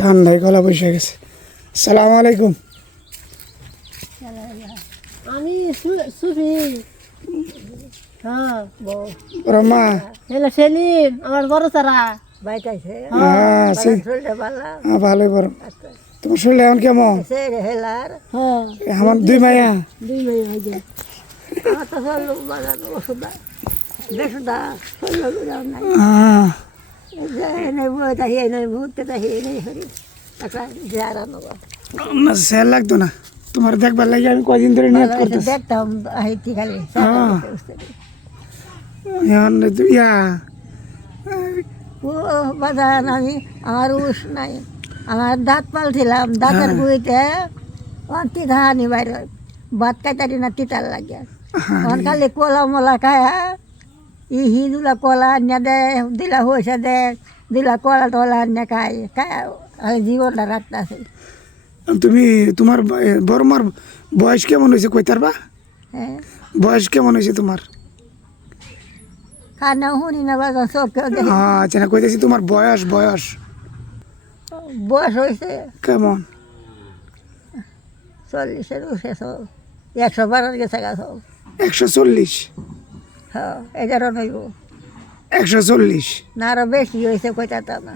ঠান্ডায় গলা বসে গেছে। সালাম আলাইকুম। আমি সুফি। হ্যাঁ রমা। হেলো সেলিম আমার বড় সারা বাইতাইছে হ্যাঁ শরীরটা ভালো ভালোই বড়। তোমার শরীর এখন কেমন? সে হেলার হ্যাঁ আমার দুই মাইয়া। দুই মাই হয়ে যায়। আমার তো শরীর বাজার ওষুধ বেশুদা শরীর নাই এনে বই তাহি এনে ভূতে তাহি এনে হরি একটা যারা নেবো না স্যার লাগতো না, তোমার দেখবার লাগে আমি কয়দিন ধরে নিয়ত করতেছি। দেখতাম আহিতি খালি ইয়া ও বাজার আমি আমার উস নাই আমার দাঁত পালছিলাম দাঁতের গুঁড়িতে অন্তি ধানি বাইর ভাত খাইতারি না তিতার লাগে অন খালি কলা মলা খায়া ই হিদুলা কলা আনিয়া দে দিলা হয়েছে দে দিলা কলা টলা আনিয়া খাই খায় জীবনটা রাখতেছে। তুমি তোমার বড় মার বয়স কেমন হয়েছে কইতার বা? হ্যাঁ বয়স কেমন হয়েছে তোমার? খানা শুনি না বাজার সব কেউ দেখে আচ্ছা না কইতেছি তোমার বয়স বয়স বয়স হয়েছে কেমন? 40-এর উঠে সব 112 গেছে গা সব 140? হ্যাঁ 11 নইব 140? না আরো বেশি হয়েছে কইতাম না